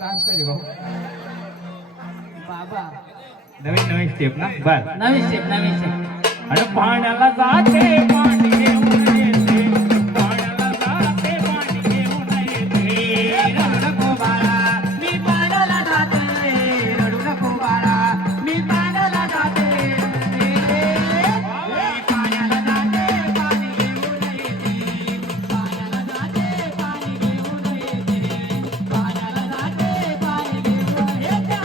Dancer आहे भाऊ. बाबा नवीन नवीन स्टेप ना बर. नवीन स्टेप. अरे पाण्याला जाते पाणी घेऊन येते, पाण्याला जाते पाणी घेऊन येते. रडू नको बाळा मी पाण्याला जाते, रडू नको बाळा मी पाण्याला जाते. मी पाण्याला जाते पाणी घेऊन येते, पाण्याला जाते पाणी घेऊन येते, पाण्याला जाते पाणी घेऊन येते.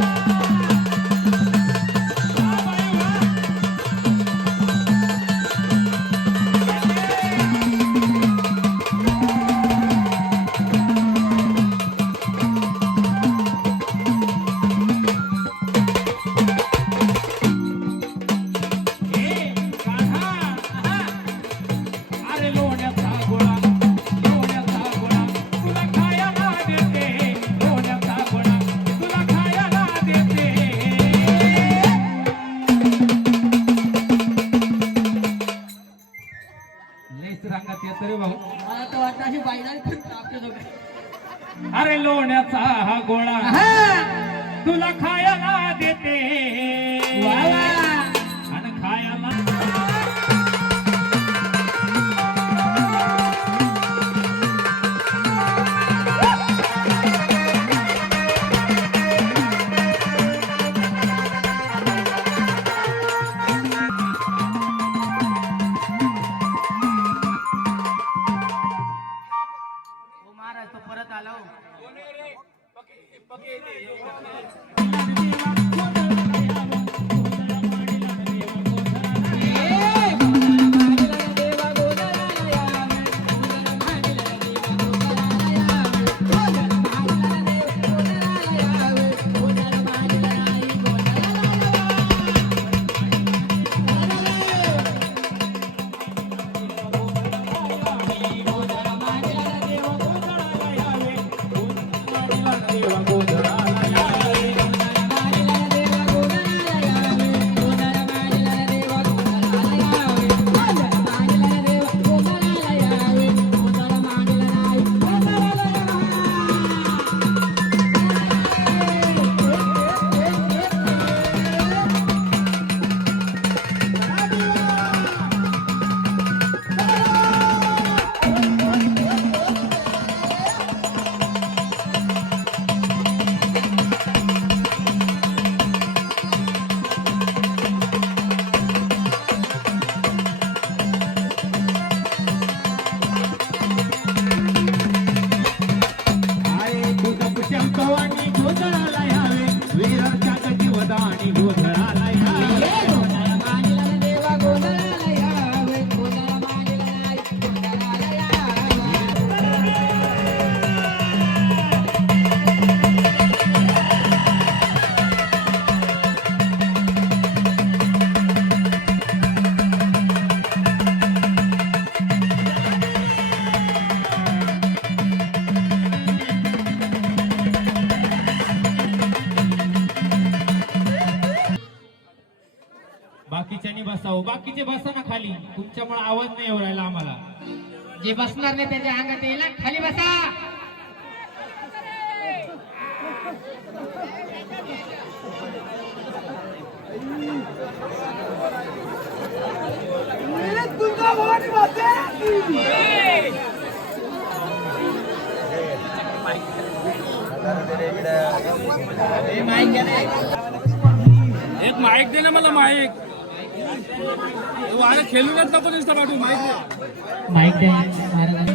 अरे लोण्याचा गोळा, लोण्याचा गोळा तुला खायला देते, लोण्याचा गोळा तुला खायला देते. लयच रंगात येत रे भाऊ. मला तर वाटतं अशी बायदारी फिरतो आपल्या दोघं. अरे लोण्याचा हा गोळा तुला खायला देते, वा वा. आणि खायला ओ महाराज तो परत आला हो. बाकीच्यांनी बसावं, बाकीचे बसा ना खाली, तुमच्यामुळे आवाज नाही येऊ राहिला आम्हाला. जे बसणार नाही त्याच्या अंगात येईल ना. खाली बसा. एक माईक दे ना मला, माईक. वारा खेळूनच नको दिसतं पाठवू. माईक द्या महाराज.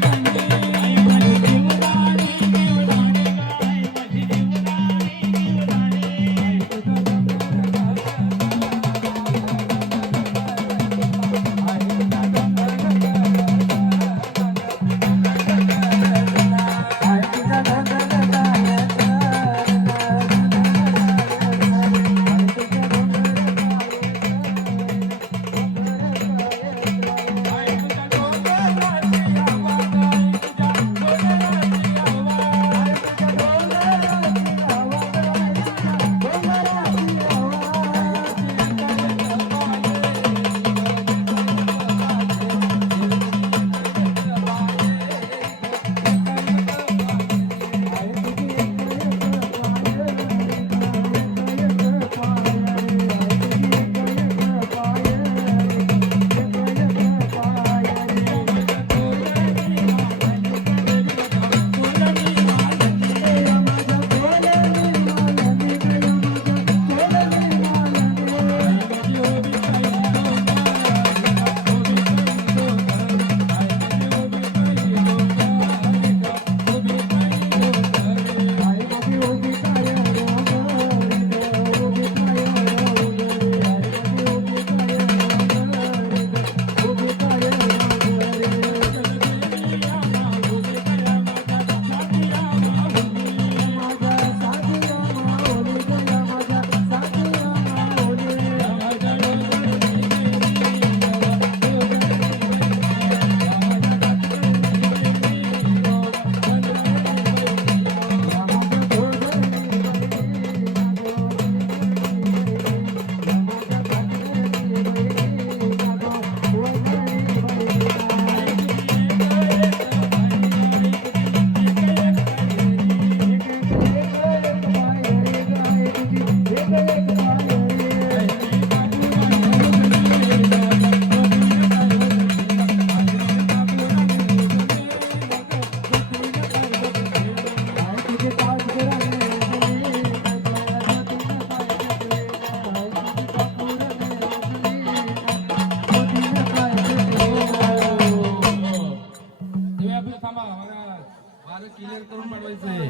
क्लिअर करून पाठवायचंय.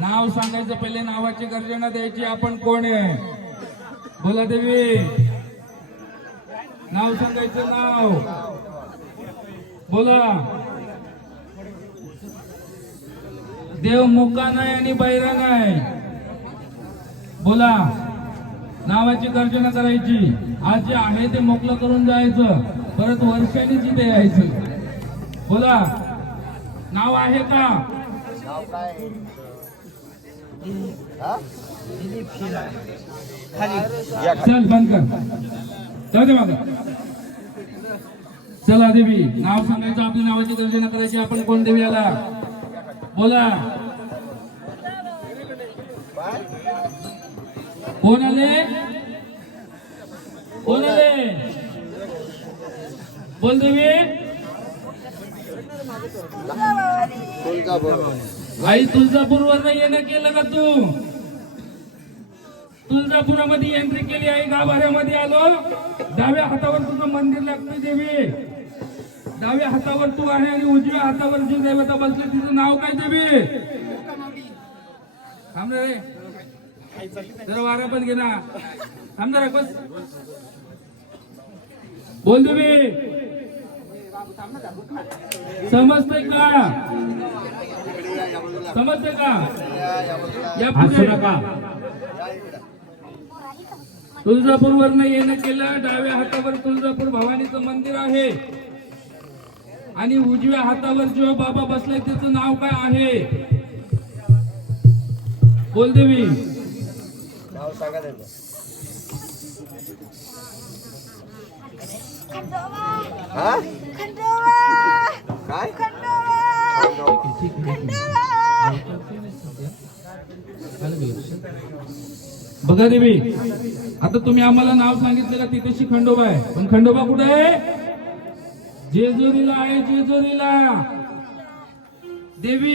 नाव सांगायचं, पहिले नावाची गर्जना द्यायची. आपण कोण आहे बोला देवी. नाव सांगायचं, नाव बोला. देव मुका नाही आणि बैरा नाही. बोला. नावाची गर्जना करायची. आज जे आहे ते मोकळं करून जायचं. परत वर्षांनी तिथे यायचं. बोला. नाव आहे का? चल बंद कर. जाऊ दे मागं. चला देवी, नाव सांगायचं, आपल्या नावाची गर्जना करायची. आपण कोण देवी आला बोला. कोण आले? कोण आले बोल देवी. आई तुळजापूरवर येणं केलं का तू? तुळजापुरामध्ये एंट्री केली आई. गाभाऱ्यामध्ये आलो. डाव्या हातावर तुझं मंदिर लागतं देवी. डाव्या हातावर तू आहे आणि उजव्या हातावर जी देवता बसली तिचं नाव काय देवी? थांब रे जरा वारा पण घे ना. थांब जरा बस. बोल देवी. समजतंय का? समजतंय का? या पुढे नका. तुळजापूरवरनं येणं केलं. डाव्या हातावर तुळजापूर भवानीचं मंदिर आहे आणि उजव्या हातावर जो बाबा बसलाय त्याचं नाव काय आहे? बोल देवी. नाव सांगा त्याचं. हा? काय? बघा देवी, आता तुम्ही आम्हाला नाव सांगितलं का तिथेशी खंडोबा आहे. पण खंडोबा कुठे आहे? जेजुरीला आहे. जेजुरीला. देवी,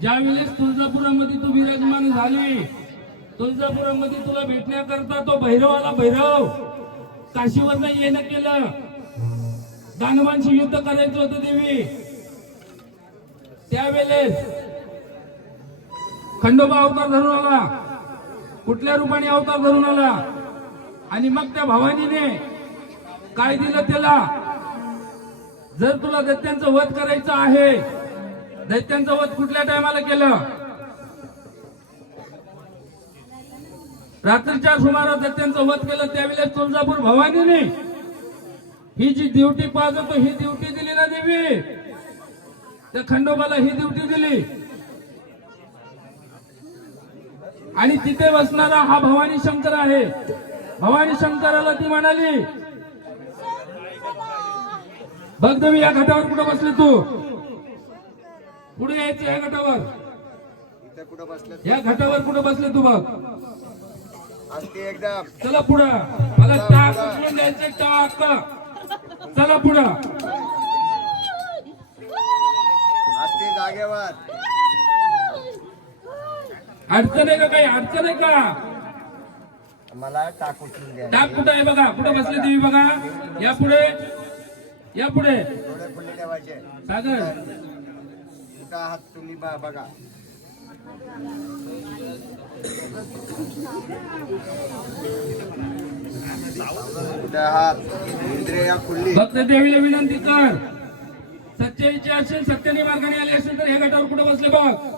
ज्या वेळेस तुळजापुरामध्ये तू विराजमान झाली, तुळजापुरामध्ये तुला भेटण्याकरता तो भैरव आला. भैरव काशीवरनं येणं केलं. दानवांशी युद्ध करायचं होतं देवी. त्यावेळेस खंडोबा अवतार धरून आला. कुठल्या रूपाने अवतार धरून आला? आणि मग त्या भवानीने काय दिलं त्याला? जर तुला दैत्यांचं वध करायचं आहे, दैत्यांचं वध कुठल्या टायमाला केलं? रात्रीच्या सुमारास दैत्यांचं वध केलं. त्यावेळेस तुळजापूर भवानीने ही जी ड्युटी पाहतो ही ड्युटी दिली ना देवी. त्या खंडोबाला ही ड्युटी दिली आणि तिथे बसणारा हा भवानी शंकर आहे. भवानी शंकराला ती म्हणाली, बघ देवी या घाटावर कुठं बसले तू? पुढे यायचं. या घाटावर. इथे कुठं बसले? या घाटावर कुठं बसले तू? बघ. असते एकदम. चला पुढं. मला टाक उचलून द्यायचे. टाक. चला पुढं. असते जागेवर. अडचण आहे का? काही अडचण आहे का? मला टाक उचलून द्या. टाक कुठं आहे बघा. कुठं बसले देवी बघा. या पुढे. या पुढे. डोळे खुले ठेवायचे. सागर इथं हात तुम्ही बघा. इथं हात. इंद्रिय खुल्ली. भक्त देवीला विनंती कर. सच्चाईची असेल, सत्याने मार्गाने आली असेल तर हे गटावर कुठं बसले बघ.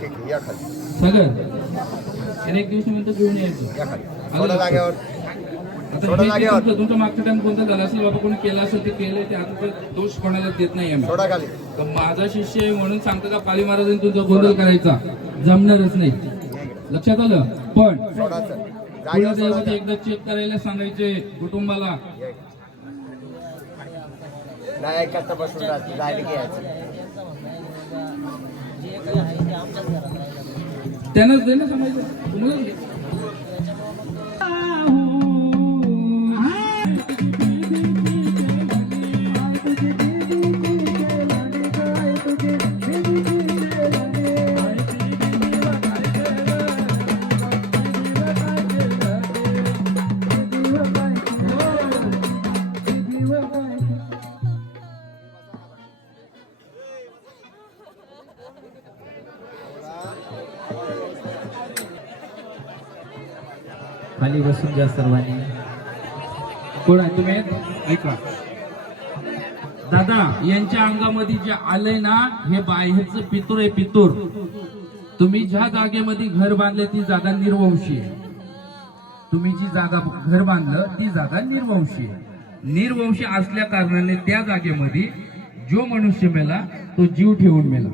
ठीक आहे, या खाली. सगळं एक दिवस नंतर घेऊन यायचं. या खाली. थोडं जागेवर. आता थोडं हे जागेवर. तुमचं मागचा टाइम कोणता झाला असेल बाबा, कोणी केला असेल ते केलंय. ते आता तर दोष कोणाला देत नाही आम्ही. थोडा खाली. तर माझा शिष्य आहे म्हणून सांगतो का पाली महाराजांनी तुझा गोंधळ करायचा जमणारच नाही. लक्षात आलं? पण थोडाच. पुढे जागेवर देवाचे सोडायचं. एकदा चेक करायला सांगायचे कुटुंबाला. नाही ऐकायचं बसून राहते. जायला घ्यायचं. त्यांनाच दे ना सांगायचं. तुम्हालाच दे. खाली बसून घ्या सर्वांनी. कोण आहे तुम्ही? ऐका दादा, यांच्या अंगामध्ये जे आलंय ना, हे बाहेरचं पितूर आहे, पितूर. तुम्ही ज्या जागेमध्ये घर बांधले ती जागा निर्वंशी आहे. तुम्ही जी जागा घर बांधलं ती जागा निर्वंशी आहे. निर्वंशी असल्या कारणाने त्या जागेमध्ये जो मनुष्य मेला तो जीव ठेवून मेला.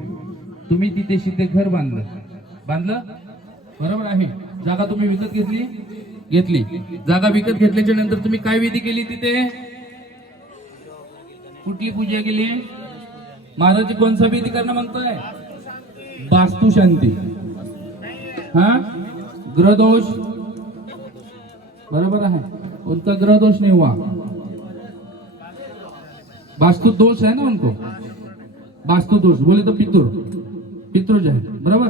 तुम्ही तिथे ते घर बांधलं बरोबर आहे. जागा तुम्ही विकत घेतली. जागा विकत घेतल्याच्या नंतर तुम्ही काय विधी केली तिथे? कुठली पूजा केली? महाराज कोणचा विधी करणं म्हणतोय? वास्तुशांती. हा, ग्रहदोष बरोबर आहे. उनका ग्रहदोष नहीं हुआ, वास्तु दोष है ना उनको. वास्तु दोष बोले तो पितृज आहे बरोबर.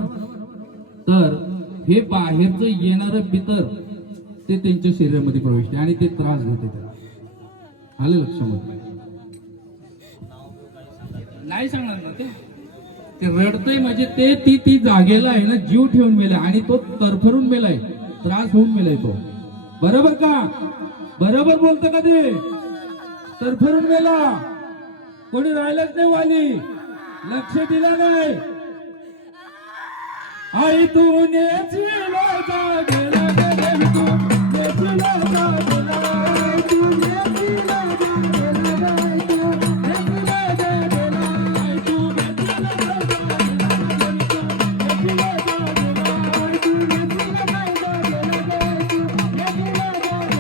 तर हे बाहेरचं येणारं पितर ते त्यांच्या शरीरामध्ये प्रवेशते आणि ते त्रास देते. आलं लक्षामध्ये? नाही सांगणार ना ते रडतंय म्हणजे ते ती जागेला आहे ना, जीव ठेवून मेलाय आणि तो तरफरून मेलाय, त्रास होऊन मेलाय तो. बरोबर का? बरोबर बोलतो का ते? तरफरून मेला. कोणी राहिलंच नाही वाली. लक्ष दिला नाही. आई तू नेचीला जागेला गेली, तू नेचीला जागेला, आई तू नेचीला जागेला, आई तू नेचीला जागेला, आई तू नेचीला जागेला, नेचीला जागेला, आई तू नेचीला जागेला, आई तू नेचीला जागेला.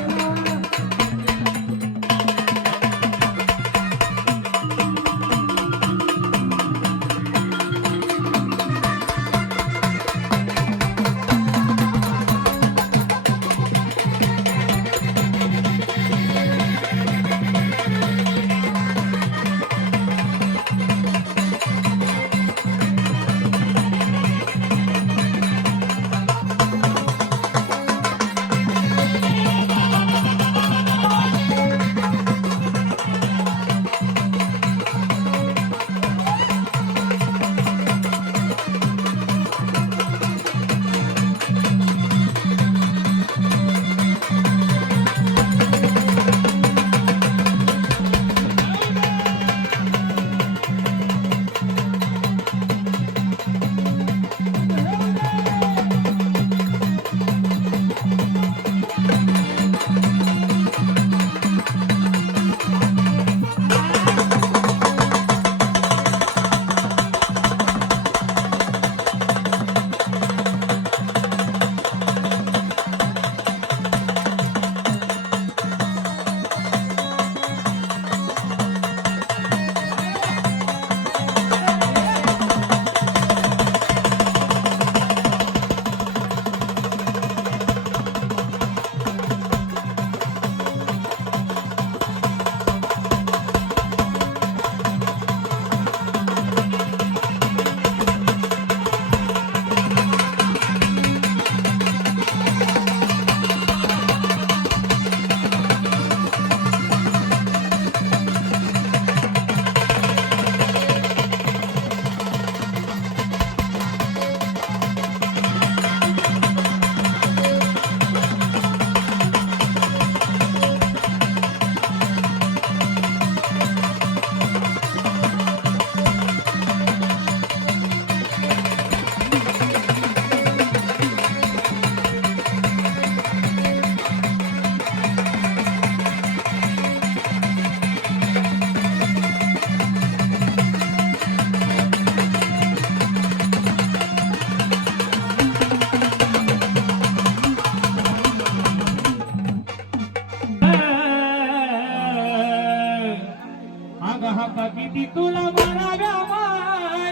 किती तुला म्हणाव्या माय,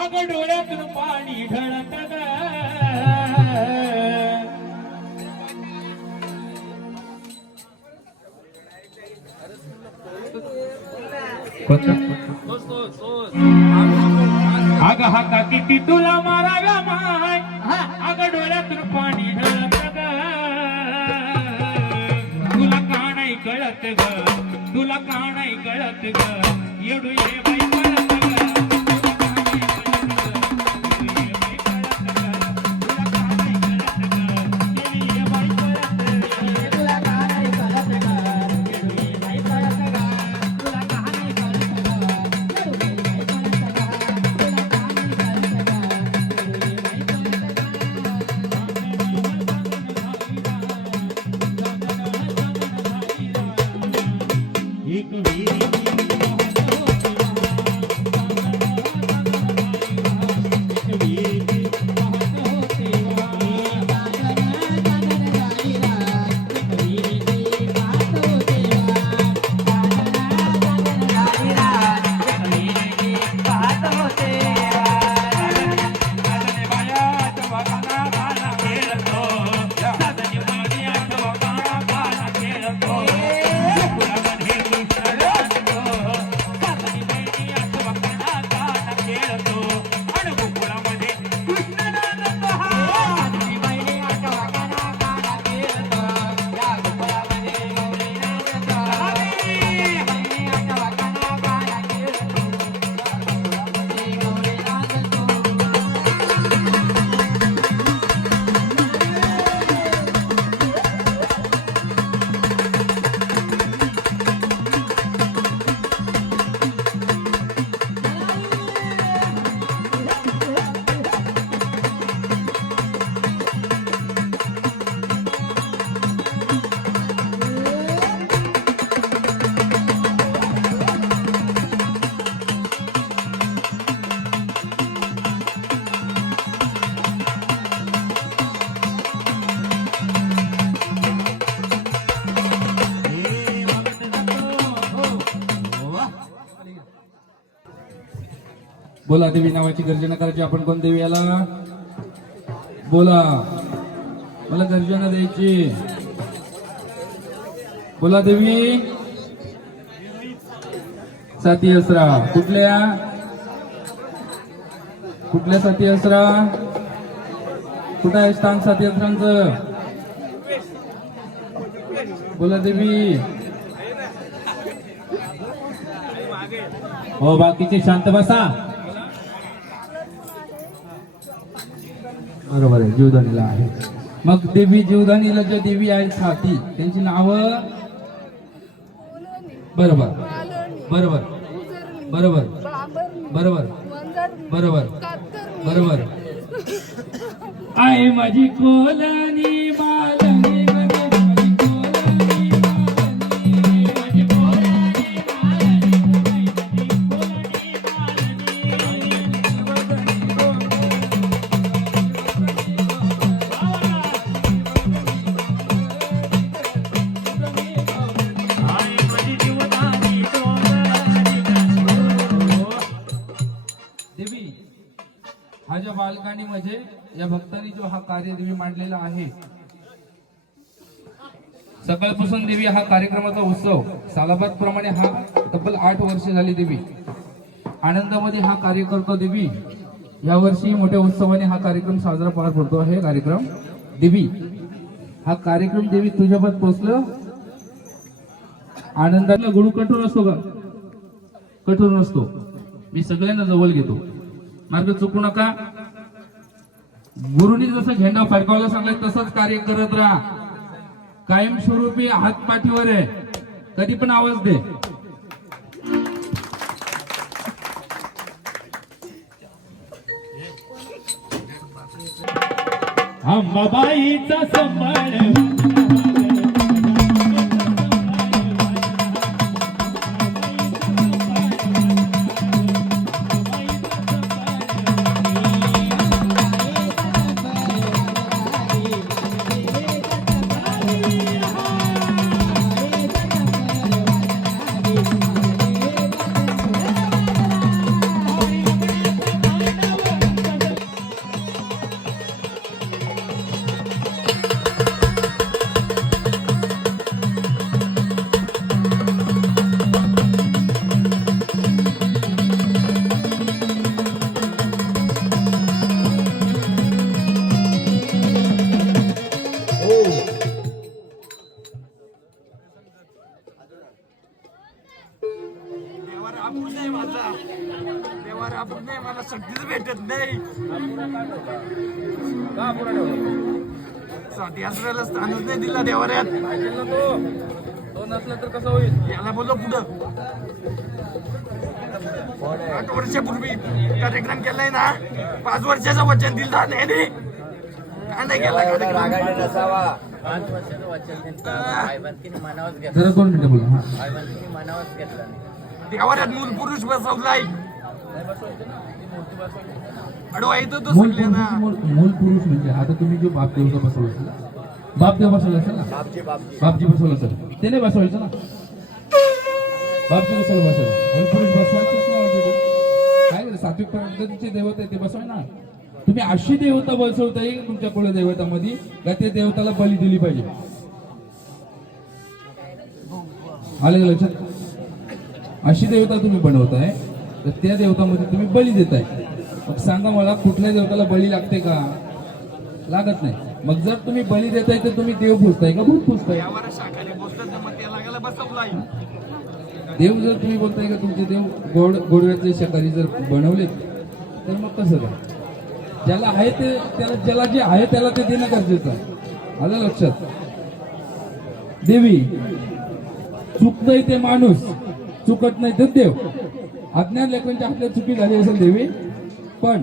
अगं डोळ्यातून पाणी ढळत ग. अगं हाका किती तुला माराव्या माय, अगं डोळ्यातून पाणी ढळत ग. तुला का नाही कळत ग, तुला का नाही कळत ग, येडू ये बाई कळत ग. तुला का नाही कळत ग, तुला का नाही कळत ग, येडू ये बाई कळत बोला देवी नावाची गर्जना करायची. आपण कोण देवी याला बोला, मला गर्जना द्यायची. बोला देवी साती असरा. कुठल्या साती असरा? कुठं आहे स्थान साती असरांचं? बोला देवी. हो बाकीचे शांत बसा. बरोबर आहे, जीवदानीला आहे. मग देवी जीवदानीला ज्या देवी आहेत साती, त्यांची नावं बरोबर बरोबर बरोबर बरोबर बरोबर बरोबर. आहे माझी कोलानी मालनी मध्ये, माझी कोलानी मालनी, माझी कोलानी मालनी, माझी कोलानी देवी. हा ज्या बालकानी म्हणजे या भक्तांनी जो हा कार्य देवी मांडलेला आहे, सकाळपासून देवी हा कार्यक्रमाचा उत्सव सालाबाद प्रमाणे हा तब्बल 8 वर्ष झाली देवी आनंदामध्ये हा कार्य करतो देवी. यावर्षी मोठ्या उत्सवाने हा कार्यक्रम साजरा पार पडतो. हे कार्यक्रम देवी, हा कार्यक्रम देवी तुझ्यापर्यंत पोहोचलं आनंदाला. गुरु कठोर असतो का? कठोर नसतो. मी सगळ्यांना जवळ घेतो, मार्ग चुकू नका. गुरुनी जसं झेंडा फडकावायला सांगलाय तसंच कार्य करत राहा. कायमस्वरूपी हात पाठीवर आहे, कधी पण आवाज दे. अंबाबाईचा संभाळ. मला शक्तीच भेटत नाही. साथी असल्याला स्थानच नाही दिला देवाऱ्यात. तो नसला तर कसं होईल? याला बोललो पुढं 8 वर्षापूर्वी कार्यक्रम केलाय ना, 5 वर्षाचं वचन दिलं नाही. का नाही केला कार्यक्रम? नसावा 5 वर्षाचं वचन त्यांचं आईबंतीने मनावच घेतलं. जरा 2 मिनिटं बोला. आईबंतीने मनावच घेतलं नाही. देवाऱ्यात मूल पुरुष बसवलाय. अडवा येतो तो मूल सगळ्यांना. मूल पुरुष म्हणजे आता तुम्ही जो बाप देवता बसवला असेल ना, बाप देव बसवला असेल ना, बापजी बसवला असेल, ते नाही बसवायचं ना. बापजी कशाला बसवलं? मूल पुरुष बसवायचंच नाही म्हणजे काय करे. सात्विक पद्धतीचे देवता ते बसवाय ना. तुम्ही अशी देवता बसवताय तुमच्या कुलदेवतामध्ये का ते देवताला बली दिली पाहिजे. आलं का लक्षात? अशी देवता तुम्ही बनवताय तर त्या देवतामध्ये तुम्ही बली देताय. मग सांगा मला, कुठल्या देवताला बली लागते का? लागत नाही. मग जर तुम्ही बली देताय तर तुम्ही देव पुजताय का भूत पुजताय? देवाला शाकाहारी बोलतात तर मग त्या लागायला बसवलाय. देव जर तुम्ही बोलताय का तुमचे देव गोडव्याचे शाकाहारी जर बनवलेत तर मग कसं काय? ज्याला आहे ते त्याला, ज्याला जे आहे त्याला ते देणं गरजेचं आहे. आलं लक्षात? देवी, चुकतंय ते माणूस, चुकत नाही तर देव. अज्ञान लेखनाच्या आपल्या चुकी झाली असेल देवी, पण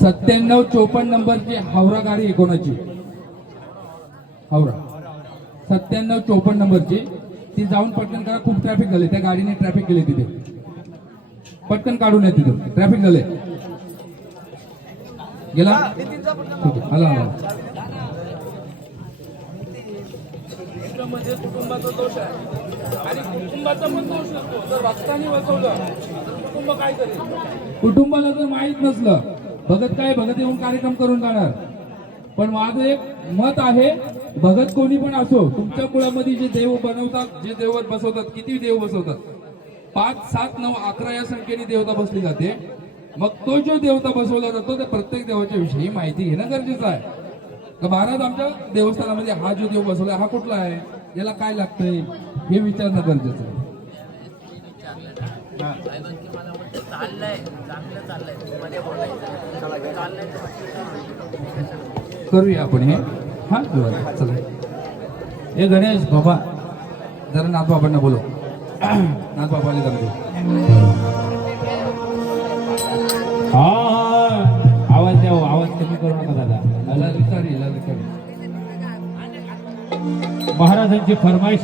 सत्त्याण्णव 54 नंबरची हावरा गाडी आहे कोणाची? हावरा 97 54 नंबरची. ती जाऊन पटकन करा, खूप ट्रॅफिक झाले. त्या गाडीने ट्रॅफिक केले तिथे. पटकन काढून या, तिथं ट्रॅफिक झाले. गेला ठीक आहे, आला आला. यामध्ये कुटुंबाचा दोष आहे आणि कुटुंबाचा पण दोष नसतो. जर भक्तांनी बसवलं तर कुटुंब काय करेल? कुटुंबाला जर माहीत नसलं, भगत काय भगत येऊन कार्यक्रम करून जाणार. पण माझं एक मत आहे, भगत कोणी पण असो, तुमच्या कुळामध्ये जे देव बनवतात, जे देवत बसवतात, किती देव बसवतात, 5, 7, 9, 11 या संख्येने देवता बसली जाते. मग तो जो देवता बसवला जातो त्या प्रत्येक देवाच्या विषयी माहिती घेणं गरजेचं आहे. तर महाराज आमच्या देवस्थानामध्ये हा जो देव बसवला हा कुठला आहे, याला काय लागतंय हे विचारणं गरजेचं आहे. साहेबांनी मला वाटतं चाललंय, चांगलं चाललंय, मध्ये बोलायचं चाललंय करूया आपण हे. हा चला, हे गणेश बाबा जरा नाथबाबांना बोलो. नाथबाबाला जरा बोलो. हा आवाज द्या, आवाज कमी करू नका दादा. ललकारी. महाराजांची फरमाईश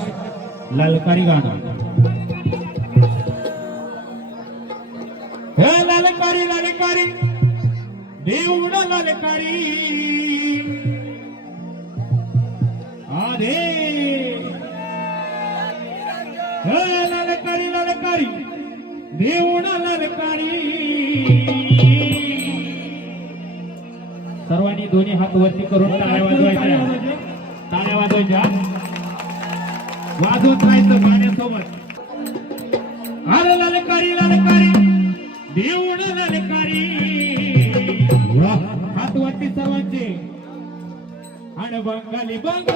ललकारी गाणं. हे ललकारी देऊळ ललकारी आधे. हे ललकारी देऊळ ललकारी. सर्वांनी दोन्ही हात वरती करून टाळ्या वाजवायच्या. वाजवत राहायचं गाण्यासोबत. अरे ललकारी देऊळ ललकारी. हात वरती सर्वांचे. आणि बंगाली बाबा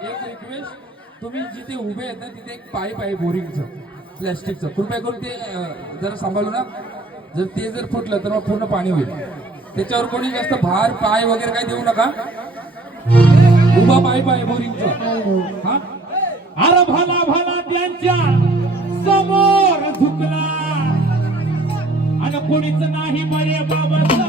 एक रिक्वेस्ट, तुम्ही जिथे उभे आहेत ना तिथे एक पाईप आहे बोरिंगचं, प्लॅस्टिकचं, कृपया करून ते जरा सांभाळू ना. जर ते जर फुटलं तर मग पूर्ण पाणी होईल. त्याच्यावर कोणी जास्त भार पाय वगैरे काही देऊ नका. उभा पाईप आहे बोरिंगचं. हा, अरे भला त्यांच्या समोर झुकला आणि कोणीच नाही बरे बाबा समोर.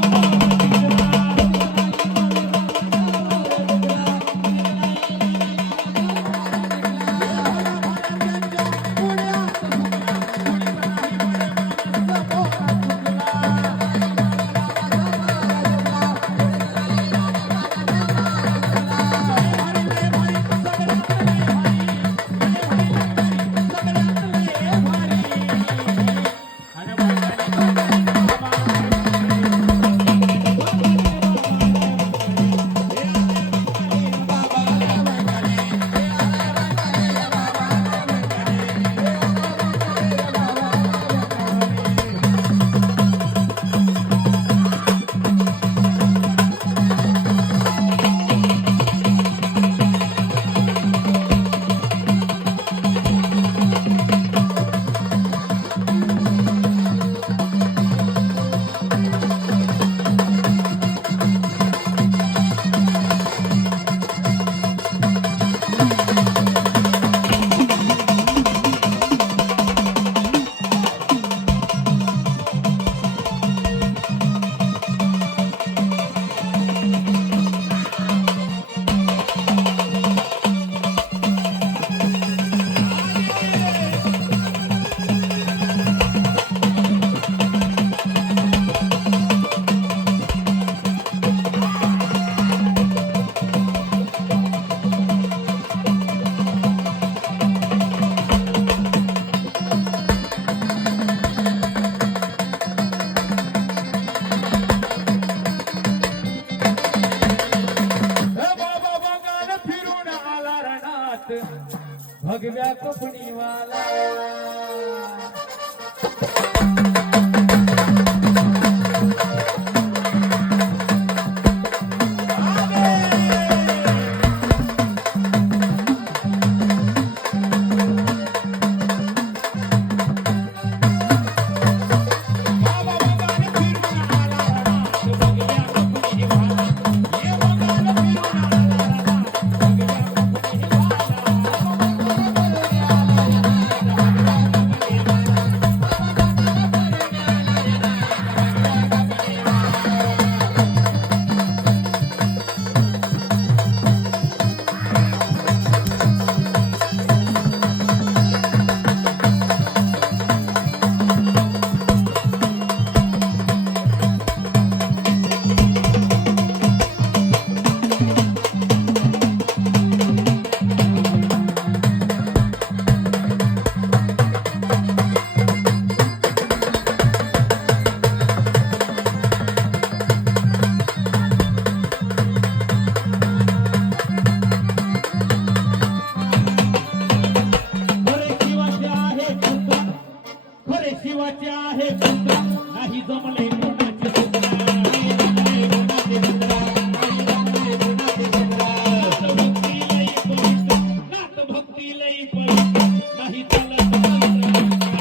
खरे शिवाचे आहे पुत्र नाही जमले कोणाचे पुत्र नाही जमले कोणाचे पुत्र नाही जमले कोणाचे पुत्र भक्ती लई पवित्र नाथ भक्ती लई पवित्र नाही चालत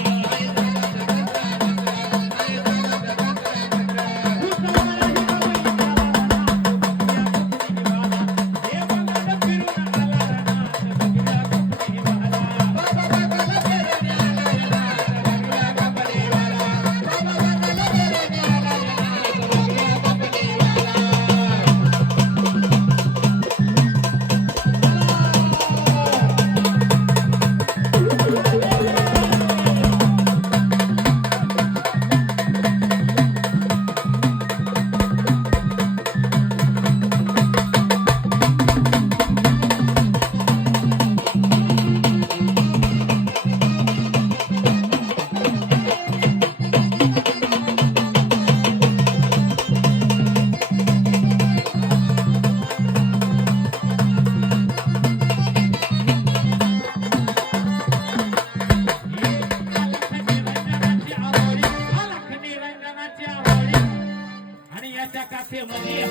आणि याच्या काठेमध्ये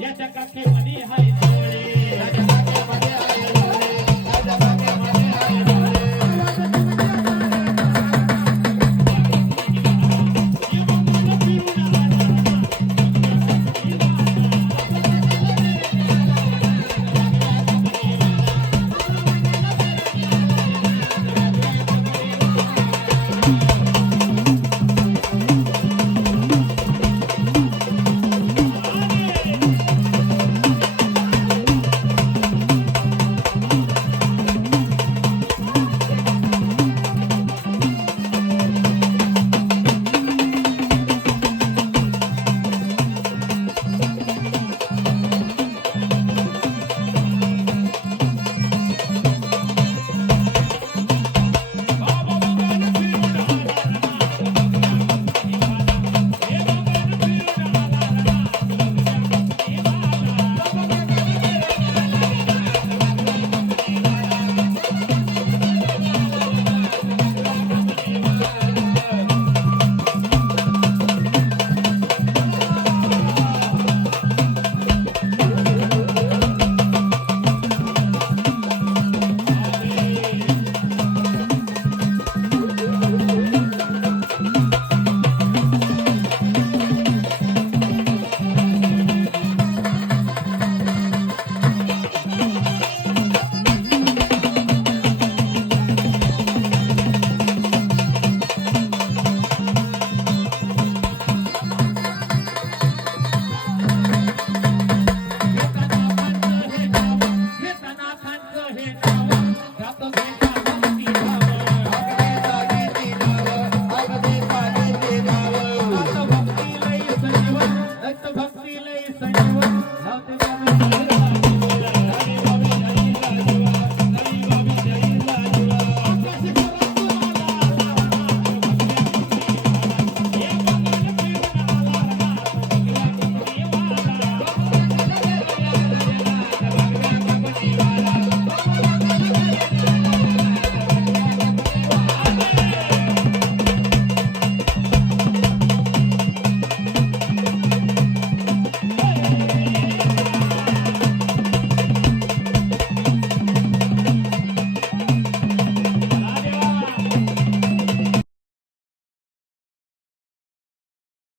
याच्या काठेमध्ये हाय